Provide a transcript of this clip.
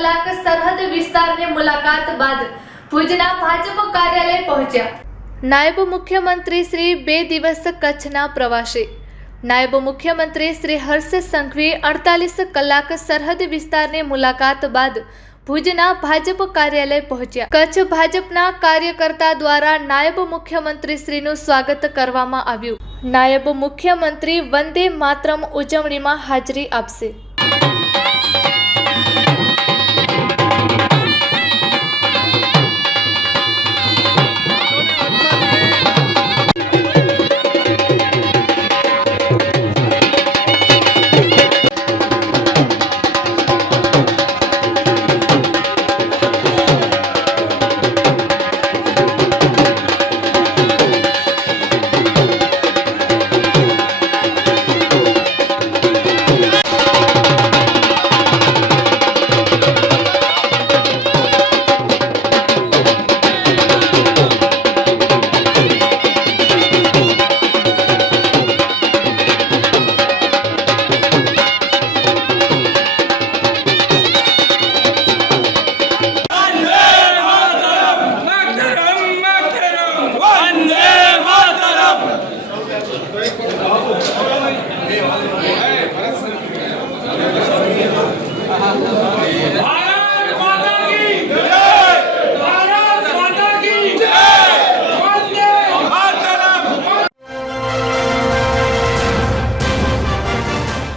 કલાક સરહદ વિસ્તારની મુલાકાત બાદ ભુજના ભાજપ કાર્યાલય પહોંચ્યા. નાયબ મુખ્યમંત્રી શ્રી 2 દિવસ કચ્છના પ્રવાસે. નાયબ મુખ્યમંત્રી શ્રી હર્ષ સંઘવી 48 કલાક સરહદ વિસ્તારની મુલાકાત બાદ ભુજના ભાજપ કાર્યાલય પહોંચ્યા. કચ્છ ભાજપના કાર્યકર્તા દ્વારા નાયબ મુખ્યમંત્રી શ્રીનું સ્વાગત કરવામાં આવ્યું. નાયબ મુખ્યમંત્રી વંદે માતરમ ઉજવણીમાં હાજરી આપશે.